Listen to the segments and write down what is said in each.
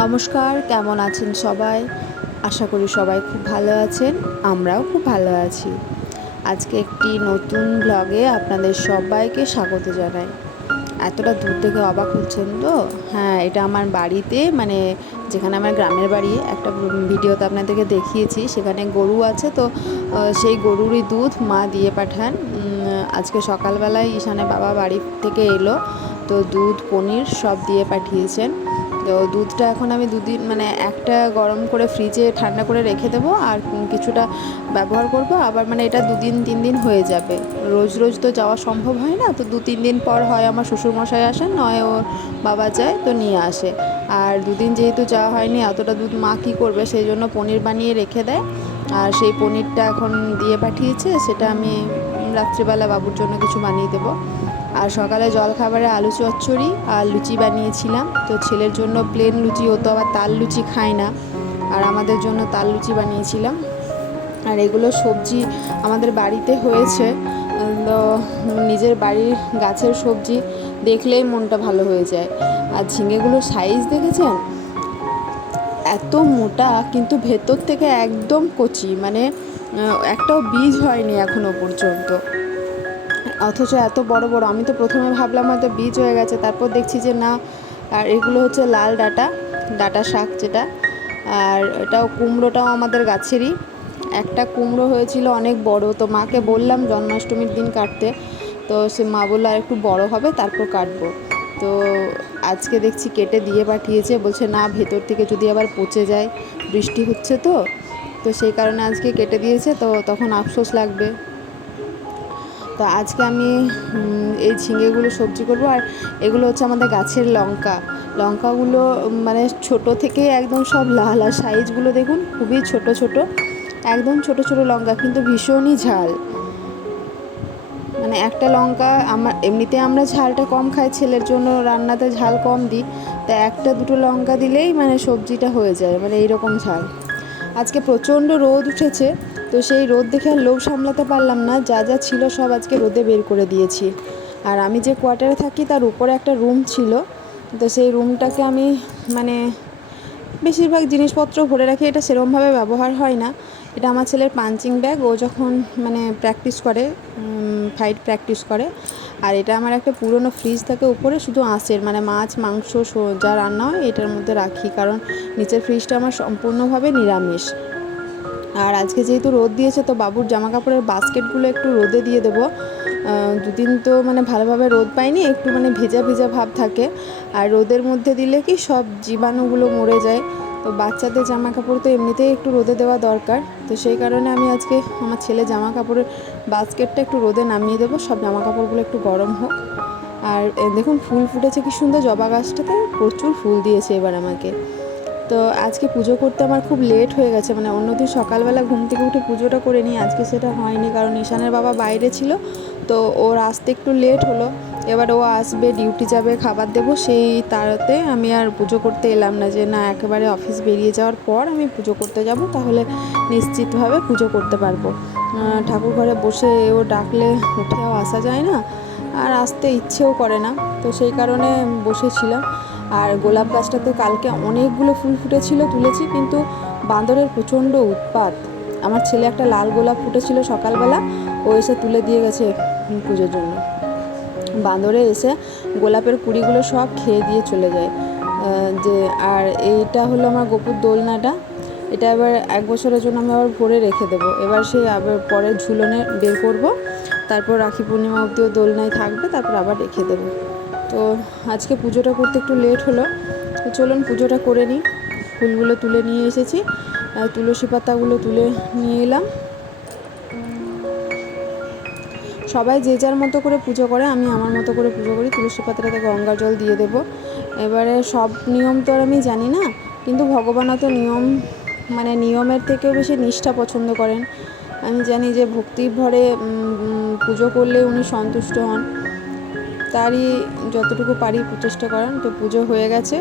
নমস্কার, কেমন আছেন সবাই? আশা করি সবাই খুব ভালো আছেন। আমরাও খুব ভালো আছি। আজকে একটি নতুন ব্লগে আপনাদের সবাইকে স্বাগত জানাই। এতটা দূর থেকে অবাক হচ্ছেন তো? হ্যাঁ, এটা আমার বাড়িতে, মানে যেখানে আমার গ্রামের বাড়ি, একটা ভিডিওতে আপনাদেরকে দেখিয়েছি। সেখানে গরু আছে, তো সেই গরুরই দুধ মা দিয়ে পাঠান। আজকে সকালবেলায় ঈশানের বাবা বাড়ি থেকে এলো, তো দুধ পনির সব দিয়ে পাঠিয়েছেন। তো দুধটা এখন আমি দুদিন, মানে একটা গরম করে ফ্রিজে ঠান্ডা করে রেখে দেবো, আর কিছুটা ব্যবহার করব। আবার মানে এটা 2-3 দিন হয়ে যাবে। রোজ রোজ তো যাওয়া সম্ভব হয় না, তো 2-3 দিন পর হয় আমার শ্বশুরমশাই আসেন, নয় ওর বাবা যায়, তো নিয়ে আসে। আর দুদিন যেহেতু যাওয়া হয়নি, এতটা দুধ মা কী করবে, সেই জন্য পনির বানিয়ে রেখে দেয়। আর সেই পনিরটা এখন দিয়ে পাঠিয়েছে, সেটা আমি রাত্রিবেলা বাবুর জন্য কিছু বানিয়ে দেবো। আর সকালে জলখাবারে আলু চচ্চড়ি আর লুচি বানিয়েছিলাম। তো ছেলের জন্য প্লেন লুচি, ও তো আবার তাল লুচি খায় না, আর আমাদের জন্য তাল লুচি বানিয়েছিলাম। আর এগুলো সবজি আমাদের বাড়িতে হয়েছে, তো নিজের বাড়ির গাছের সবজি দেখলেই মনটা ভালো হয়ে যায়। আর ঝিঙেগুলোর সাইজ দেখেছেন? এত মোটা, কিন্তু ভেতর থেকে একদম কচি, মানে একটাও বীজ হয়নি এখনো পর্যন্ত, অথচ এত বড় বড়। আমি তো প্রথমে ভাবলাম হয়তো বীজ হয়ে গেছে, তারপর দেখছি যে না। আর এগুলো হচ্ছে লাল ডাটা শাক যেটা। আর এটাও, কুমড়োটাও আমাদের গাছেরই। একটা কুমড়ো হয়েছিল অনেক বড়, তো মাকে বললাম জন্মাষ্টমীর দিন কাটতে, তো সে মা বললো আর একটু বড় হবে তারপর কাটবো। তো আজকে দেখছি কেটে দিয়ে পাঠিয়েছে, বলছে না ভেতর থেকে যদি আবার পচে যায়, বৃষ্টি হচ্ছে তো, তো সেই কারণে আজকে কেটে দিয়েছে, তো তখন আফসোস লাগবে। তো আজকে আমি এই ঝিঙেগুলো সবজি করব। আর এগুলো হচ্ছে আমাদের গাছের লঙ্কাগুলো, মানে ছোট থেকে একদম সব লাল। আর সাইজগুলো দেখুন, খুবই ছোট ছোট, একদম ছোট ছোট লঙ্কা, কিন্তু ভীষণই ঝাল। মানে একটা লঙ্কা, এমনিতে আমরা ঝালটা কম খাই, ছেলের জন্য রান্নাতে ঝাল কম দিই, তা একটা দুটো লঙ্কা দিলেই মানে সবজিটা হয়ে যায়, মানে এইরকম ঝাল। আজকে প্রচণ্ড রোদ উঠেছে, তো সেই রোদ দেখে আর লোভ সামলাতে পারলাম না, যা যা ছিল সব আজকে রোদে বের করে দিয়েছি। আর আমি যে কোয়ার্টারে থাকি তার উপরে একটা রুম ছিল, তো সেই রুমটাকে আমি, মানে বেশিরভাগ জিনিসপত্র ভরে রাখি। এটা সেরকমভাবে ব্যবহার হয় না। এটা আমার ছেলের পাঞ্চিং ব্যাগ, ও যখন মানে প্র্যাকটিস করে, ফাইট প্র্যাকটিস করে। আর এটা আমার একটা পুরনো ফ্রিজ থাকে উপরে, শুধু আঁশের, মানে মাছ মাংস যা রান্না হয় এটার মধ্যে রাখি, কারণ নিচের ফ্রিজটা আমার সম্পূর্ণভাবে নিরামিষ। আর আজকে যেহেতু রোদ দিয়েছে, তো বাবুর জামা কাপড়ের বাস্কেটগুলো একটু রোদে দিয়ে দেবো। দুদিন তো মানে ভালোভাবে রোদ পাইনি, একটু মানে ভেজা ভেজা ভাব থাকে। আর রোদের মধ্যে দিলে কি সব জীবাণুগুলো মরে যায়। তো বাচ্চাদের জামা কাপড় তো এমনিতেই একটু রোদে দেওয়া দরকার, তো সেই কারণে আমি আজকে আমার ছেলে জামা কাপড়ের বাস্কেটটা একটু রোদে নামিয়ে দেবো, সব জামা কাপড়গুলো একটু গরম হোক। আর দেখুন ফুল ফুটেছে কি সুন্দর, জবা গাছটাতে প্রচুর ফুল দিয়েছে এবার আমাকে। তো আজকে পুজো করতে আমার খুব লেট হয়ে গেছে, মানে অন্যদিন সকালবেলা ঘুম থেকে উঠে পুজোটা করে নিই, আজকে সেটা হয়নি, কারণ ঈশানের বাবা বাইরে ছিল, তো ওর আসতে একটু লেট হলো। এবার ও আসবে, ডিউটি যাবে, খাবার দেবো, সেই তাড়াতে আমি আর পুজো করতে এলাম না, যে না একেবারে অফিস বেরিয়ে যাওয়ার পর আমি পুজো করতে যাব, তাহলে নিশ্চিতভাবে পুজো করতে পারবো। ঠাকুর ঘরে বসে ও ডাকলে উঠেও আসা যায় না, আর আসতে ইচ্ছেও করে না, তো সেই কারণে বসেছিলাম। আর গোলাপ গাছটাতে কালকে অনেকগুলো ফুল ফুটেছিল, তুলেছি, কিন্তু বাঁদরের প্রচণ্ড উৎপাত। আমার ছেলে একটা লাল গোলাপ ফুটেছিল সকালবেলা, ও এসে তুলে দিয়ে গেছে পুজোর জন্য। বাঁদরে এসে গোলাপের কুড়িগুলো সব খেয়ে দিয়ে চলে যায়। যে আর এইটা হলো আমার গোপুর দোলনাটা, এটা এবার 1 বছরের জন্য আমি আবার ভরে রেখে দেবো। এবার সেই আবার পরে ঝুলনে বের করব, তারপর রাখি পূর্ণিমা অবধিও দোলনায় থাকবে, তারপর আবার রেখে দেবো। তো আজকে পুজোটা করতে একটু লেট হলো, তো চলুন পুজোটা করে নিই। ফুলগুলো তুলে নিয়ে এসেছি, তুলসী পাতাগুলো তুলে নিয়ে এলাম। সবাই যে যার মতো করে পুজো করে, আমি আমার মতো করে পুজো করি। তুলসী পাতাটাতে গঙ্গা জল দিয়ে দেবো। এবারে সব নিয়ম তো আর আমি জানি না, কিন্তু ভগবান অত নিয়ম, মানে নিয়মের থেকেও বেশি নিষ্ঠা পছন্দ করেন। আমি জানি যে ভক্তি ভরে পুজো করলে উনি সন্তুষ্ট হন, তারই যতটুকু পারি প্রচেষ্টা করেন। তো পুজো হয়ে গেছে,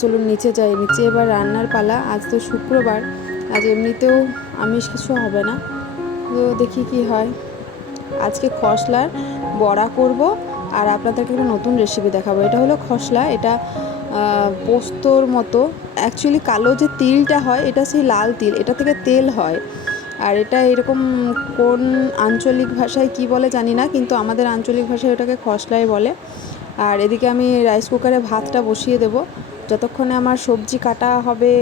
চলুন নিচে যাই। নিচে এবার রান্নার পালা। আজ তো শুক্রবার, আজ এমনিতেও আমিষ কিছু হবে না, তো দেখি কি হয়। আজকে খসলার বড়া করব, আর আপনাদেরকে একটা নতুন রেসিপি দেখাবো। এটা হলো খসলা, এটা পোস্তর মতো। অ্যাকচুয়ালি কালো যে তিলটা হয় এটা সেই লাল তিল, এটা থেকে তেল হয়। আর এটা এরকম কোন আঞ্চলিক ভাষায় কি বলে জানি না, কিন্তু আমাদের আঞ্চলিক ভাষায় ওটাকে খসলাই বলে। আর এদিকে আমি রাইস কুকারে ভাতটা বসিয়ে দেব। যতক্ষণে আমার সবজি কাটা হবে,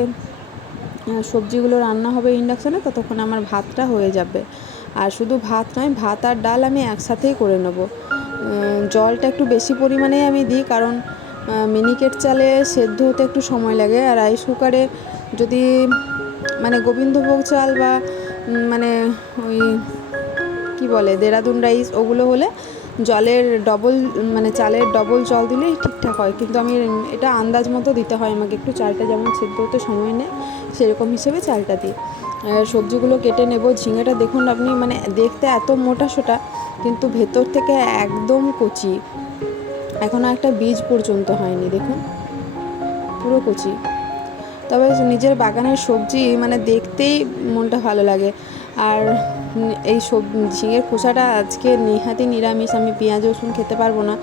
সবজিগুলো রান্না হবে ইন্ডাকশানে, ততক্ষণে আমার ভাতটা হয়ে যাবে। আর শুধু ভাত নয়, ভাত আর ডাল আমি একসাথেই করে নেব। জলটা একটু বেশি পরিমাণেই আমি দিই, কারণ মিনিকেট চালে সেদ্ধ হতে একটু সময় লাগে। আর রাইস কুকারে যদি মানে গোবিন্দভোগ চাল বা মানে ওই কী বলে দেরাদুন রাইস ওগুলো হলে জলের ডবল, মানে চালের ডবল জল দিলেই ঠিকঠাক হয়। কিন্তু আমি এটা আন্দাজ মতো দিতে হয় আমাকে, একটু চালটা যেমন সেদ্ধ হতে সময় নেয় সেরকম হিসেবে চালটা দিই। সবজিগুলো কেটে নেব। ঝিঙেটা দেখুন আপনি, মানে দেখতে এত মোটা সোটা, কিন্তু ভেতর থেকে একদম কচি, এখনও একটা বীজ পর্যন্ত হয়নি, দেখুন পুরো কচি। তবে নিজের বাগানের সবজি মানে দেখতেই মনটা ভালো লাগে। আর এই ঝিঙের খোসাটা আজকে নেহাতি নিরামিষ, আমি পেঁয়াজ রসুন খেতে পারবো না,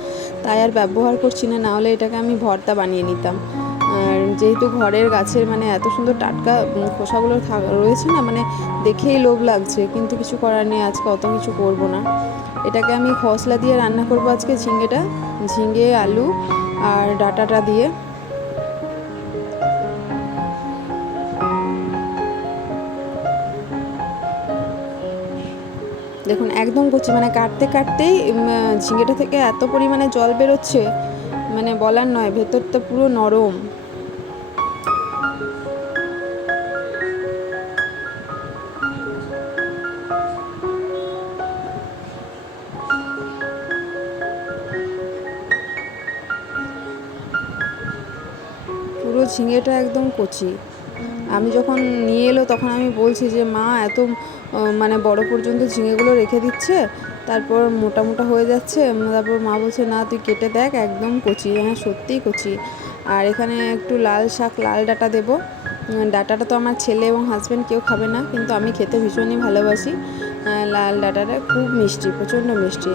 তাই আর ব্যবহার করছি না, নাহলে এটাকে আমি ভর্তা বানিয়ে নিতাম। আর যেহেতু ঘরের গাছের মানে এত সুন্দর টাটকা খোসাগুলো রয়েছে না, মানে দেখেই লোভ লাগছে, কিন্তু কিছু করার নেই, আজকে অত কিছু করব না। এটাকে আমি খসলা দিয়ে রান্না করব আজকে, ঝিঙে আলু আর ডাঁটাটা দিয়ে। দেখুন একদম কচি, মানে কাটতে কাটতেই ঝিঙেটা থেকে এত পরিমাণে জল বেরোচ্ছে, মানে বলার নয়, ভেতরটা পুরো নরম। পুরো ঝিঙেটা একদম কচি। আমি যখন নিয়ে এলো তখন আমি বলছি যে মা এত মানে বড় পর্যন্ত ঝিঙেগুলো রেখে দিচ্ছে, তারপর মোটা মোটা হয়ে যাচ্ছে। তারপর মা বলছে না তুই কেটে দেখ একদম কচি। হ্যাঁ সত্যিই কচি। আর এখানে একটু লাল শাক, লাল ডাঁটা দেবো। ডাঁটাটা তো আমার ছেলে এবং হাজব্যান্ড কেউ খাবে না, কিন্তু আমি খেতে ভীষণই ভালোবাসি। লাল ডাঁটাটা খুব মিষ্টি, প্রচণ্ড মিষ্টি।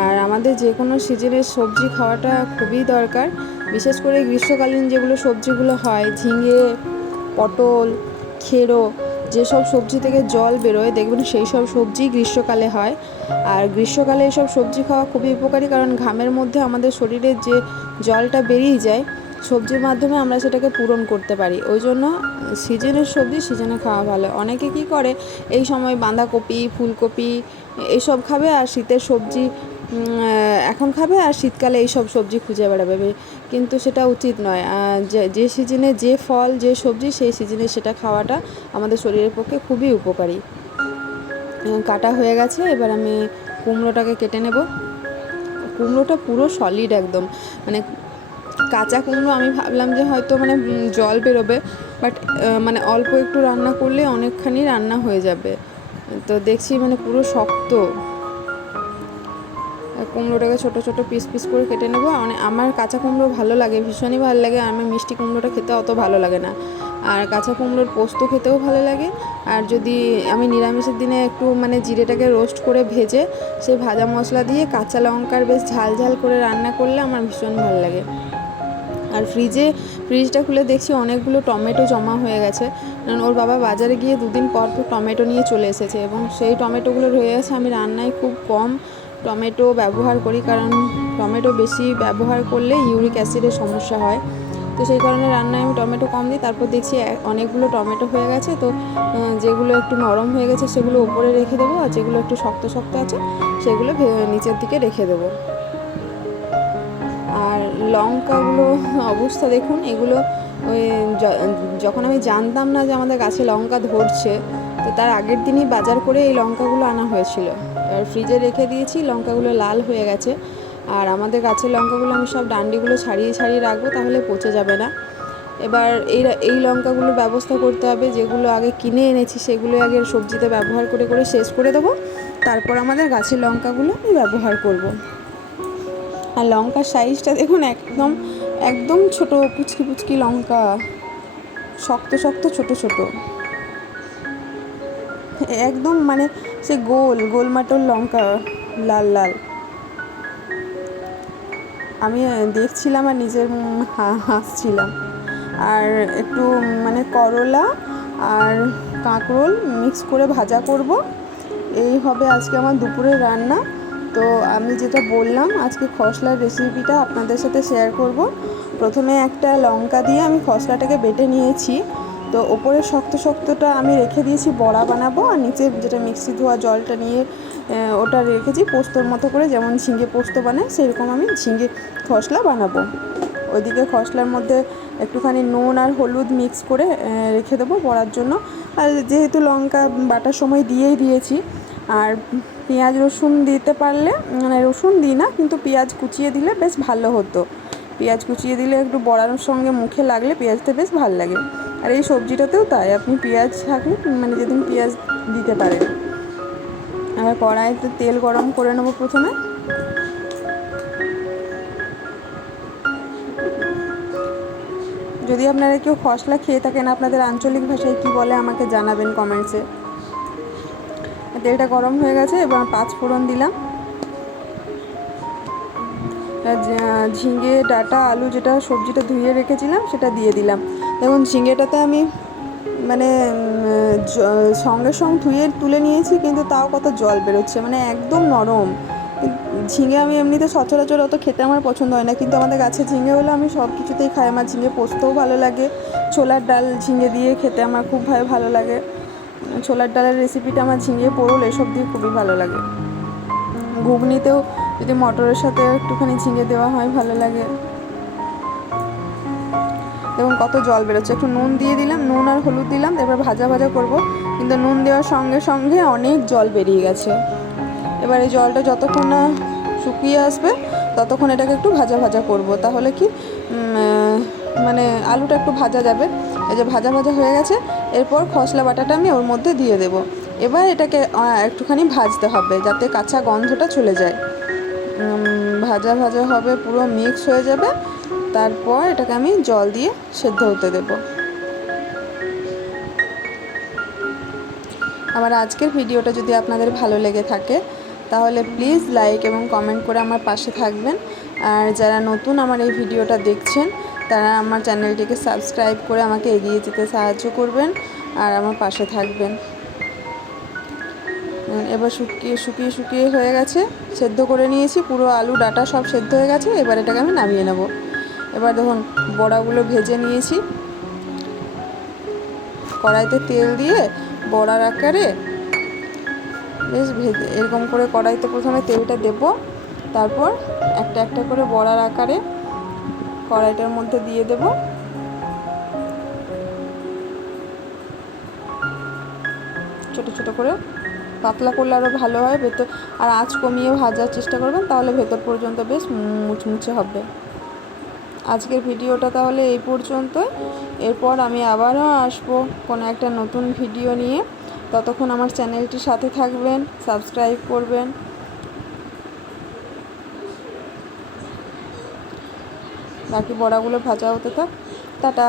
আর আমাদের যে কোনো সিজনের সবজি খাওয়াটা খুবই দরকার, বিশেষ করে গ্রীষ্মকালীন যেগুলো সবজিগুলো হয়, ঝিঙে, পটল, খেরো, যেসব সবজি থেকে জল বেরোয় দেখবেন সেই সব সবজি গ্রীষ্মকালে হয়। আর গ্রীষ্মকালে এইসব সবজি খাওয়া খুবই উপকারী, কারণ ঘামের মধ্যে আমাদের শরীরের যে জলটা বেরিয়ে যায়, সবজির মাধ্যমে আমরা সেটাকে পূরণ করতে পারি। ওই জন্য সিজনের সবজি সিজনে খাওয়া ভালো। অনেকে কি করে এই সময় বাঁধাকপি, ফুলকপি এইসব খাবে, আর শীতের সবজি এখন খাবে, আর শীতকালে এইসব সবজি খুঁজে বেড়াবে, কিন্তু সেটা উচিত নয়। যে সিজনে যে ফল, যে সবজি, সেই সিজনে সেটা খাওয়াটা আমাদের শরীরের পক্ষে খুবই উপকারী। কাটা হয়ে গেছে, এবার আমি কুমড়োটাকে কেটে নেব। কুমড়োটা পুরো সলিড একদম, মানে কাঁচা কুমড়ো আমি ভাবলাম যে হয়তো মানে জল বেরোবে, বাট মানে অল্প একটু রান্না করলে অনেকখানি রান্না হয়ে যাবে। তো দেখছি মানে পুরো শক্ত। কুমড়োটাকে ছোটো ছোটো পিস পিস করে কেটে নেবো। আমার কাঁচা কুমড়ো ভালো লাগে, ভীষণই ভালো লাগে। আমার মিষ্টি কুমড়োটা খেতে অত ভালো লাগে না। আর কাঁচা কুমড়োর পোস্ত খেতেও ভালো লাগে। আর যদি আমি নিরামিষের দিনে একটু মানে জিরেটাকে রোস্ট করে ভেজে সেই ভাজা মশলা দিয়ে কাঁচা লঙ্কার বেশ ঝাল ঝাল করে রান্না করলে আমার ভীষণ ভালো লাগে। আর ফ্রিজটা খুলে দেখছি অনেকগুলো টমেটো জমা হয়ে গেছে, কারণ ওর বাবা বাজারে গিয়ে 2 দিন পর টমেটো নিয়ে চলে এসেছে, এবং সেই টমেটোগুলো রয়ে গেছে। আমি রান্নায় খুব কম টমেটো ব্যবহার করি, কারণ টমেটো বেশি ব্যবহার করলে ইউরিক অ্যাসিডের সমস্যা হয়। তো সেই কারণে রান্নায় আমি টমেটো কম দিই। তারপর দেখছি অনেকগুলো টমেটো হয়ে গেছে, তো যেগুলো একটু নরম হয়ে গেছে সেগুলো উপরে রেখে দেবো, আর যেগুলো একটু শক্ত শক্ত আছে সেগুলো নিচের দিকে রেখে দেবো। আর লঙ্কাগুলো অবস্থা দেখুন, এগুলো ওই যখন আমি জানতাম না যে আমাদের গাছে লঙ্কা ধরছে, তো তার আগের দিনই বাজার করে এই লঙ্কাগুলো আনা হয়েছিল, আর ফ্রিজে রেখে দিয়েছি। লঙ্কাগুলো লাল হয়ে গেছে। আর আমাদের গাছের লঙ্কাগুলো আমি সব ডান্ডিগুলো ছাড়িয়ে ছাড়িয়ে রাখবো, তাহলে পচে যাবে না। এবার এই লঙ্কাগুলোর ব্যবস্থা করতে হবে, যেগুলো আগে কিনে এনেছি সেগুলো আগে সবজিতে ব্যবহার করে করে শেষ করে দেবো, তারপর আমাদের গাছের লঙ্কাগুলো আমি ব্যবহার করব। আর লঙ্কার সাইজটা দেখুন, একদম একদম ছোটো পুচকি পুচকি লঙ্কা, শক্ত শক্ত ছোট ছোট, একদম মানে সে গোলমাটোর লঙ্কা, লাল লাল। আমি দেখছিলাম আর নিজের হাসছিলাম। আর একটু মানে করলা আর কাঁকরোল মিক্স করে ভাজা করব, এই হবে আজকে আমার দুপুরের রান্না। তো আমি যেটা বললাম আজকে খসলার রেসিপিটা আপনাদের সাথে শেয়ার করব। প্রথমে একটা লঙ্কা দিয়ে আমি খসলাটাকে বেটে নিয়েছি। তো ওপরে শক্ত শক্তটা আমি রেখে দিয়েছি বড়া বানাবো, আর নিচে যেটা মিক্সি ধোয়া জলটা নিয়ে ওটা রেখেছি পোস্তর মতো করে, যেমন ঝিঙে পোস্ত বানায় সেরকম আমি ঝিঙে খসলা বানাবো। ওইদিকে খসলার মধ্যে একটুখানি নুন আর হলুদ মিক্স করে রেখে দেবো বড়ার জন্য। আর যেহেতু লঙ্কা বাটার সময় দিয়েই দিয়েছি, আর পেঁয়াজ রসুন দিতে পারলে, মানে রসুন দিই না কিন্তু পেঁয়াজ কুচিয়ে দিলে বেশ ভালো হতো। পেঁয়াজ কুচিয়ে দিলে একটু বড়ার সঙ্গে মুখে লাগলে পেঁয়াজটা বেশ ভালো লাগে। আর এই সবজিটাতেও তাই, আপনি পেঁয়াজ থাকলে মানে যেদিন পেঁয়াজ দিতে পারেন। আর কড়াইতে তেল গরম করে নেবো প্রথমে। যদি আপনারা কেউ খসলা খেয়ে থাকেন, আপনাদের আঞ্চলিক ভাষায় কী বলে আমাকে জানাবেন কমেন্টসে। তেলটা গরম হয়ে গেছে, এবার 5 ফোড়ন দিলাম। ঝিঙে ডাঁটা আলু যেটা সবজিটা ধুয়ে রেখেছিলাম সেটা দিয়ে দিলাম। দেখুন ঝিঙেটাতে আমি মানে সঙ্গে সঙ্গে ধুয়ে তুলে নিয়েছি, কিন্তু তাও কত জল বেরোচ্ছে, মানে একদম নরম। ঝিঙে আমি এমনিতে সচরাচর অত খেতে আমার পছন্দ হয় না, কিন্তু আমাদের গাছে ঝিঙে হলে আমি সব কিছুতেই খাই। আমার ঝিঙে পোস্তও ভালো লাগে, ছোলার ডাল ঝিঙে দিয়ে খেতে আমার খুব ভালো লাগে। ছোলার ডালের রেসিপিটা আমার ঝিঙে পোড়ল এসব দিয়ে খুবই ভালো লাগে। ঘুগনিতেও যদি মটরের সাথে একটুখানি ঝিঙে দেওয়া হয় ভালো লাগে। দেখুন কত জল বেরোচ্ছে। একটু নুন দিয়ে দিলাম, নুন আর হলুদ দিলাম, এবার ভাজা ভাজা করব, কিন্তু নুন দেওয়ার সঙ্গে সঙ্গে অনেক জল বেরিয়ে গেছে। এবার এই জলটা যতক্ষণ না শুকিয়ে আসবে ততক্ষণ এটাকে একটু ভাজা ভাজা করব, তাহলে কি মানে আলুটা একটু ভাজা যাবে। এই যে ভাজা ভাজা হয়ে গেছে, এরপর খসলা বাটাটা আমি ওর মধ্যে দিয়ে দেব। এবার এটাকে একটুখানি ভাজতে হবে যাতে কাঁচা গন্ধটা চলে যায়। ভাজা ভাজা হবে, পুরো মিক্স হয়ে যাবে, তারপর এটাকে আমি জল দিয়ে সেদ্ধ হতে দেব। আমার আজকের ভিডিওটা যদি আপনাদের ভালো লেগে থাকে তাহলে প্লিজ লাইক এবং কমেন্ট করে আমার পাশে থাকবেন। আর যারা নতুন আমার এই ভিডিওটা দেখছেন তারা আমার চ্যানেলটিকে সাবস্ক্রাইব করে আমাকে এগিয়ে যেতে সাহায্য করবেন আর আমার পাশে থাকবেন। এবার শুকিয়ে হয়ে গেছে, সেদ্ধ করে নিয়েছি, পুরো আলু ডাঁটা সব সেদ্ধ হয়ে গেছে। এবার এটাকে আমি নামিয়ে নেব। এবার দেখুন বড়াগুলো ভেজে নিয়েছি, কড়াইতে তেল দিয়ে বড়ার আকারে বেশ ভেজে এরকম করে কড়াইতে প্রথমে তেলটা দেব, তারপর একটা একটা করে বড়ার আকারে কড়াইটার মধ্যে দিয়ে দেব। ছোট ছোট করে, পাতলা করলে আরও ভালো হয় ভেতর, আর আঁচ কমিয়ে ভাজার চেষ্টা করবেন, তাহলে ভেতর পর্যন্ত বেশ মুচমুচে হবে। আজকের ভিডিওটা তাহলে এই পর্যন্তই। এরপর আমি আবারও আসবো কোনো একটা নতুন ভিডিও নিয়ে। ততক্ষণ আমার চ্যানেলটির সাথে থাকবেন, সাবস্ক্রাইব করবেন। বাকি বড়াগুলো ভাজা হতে থাক। টাটা।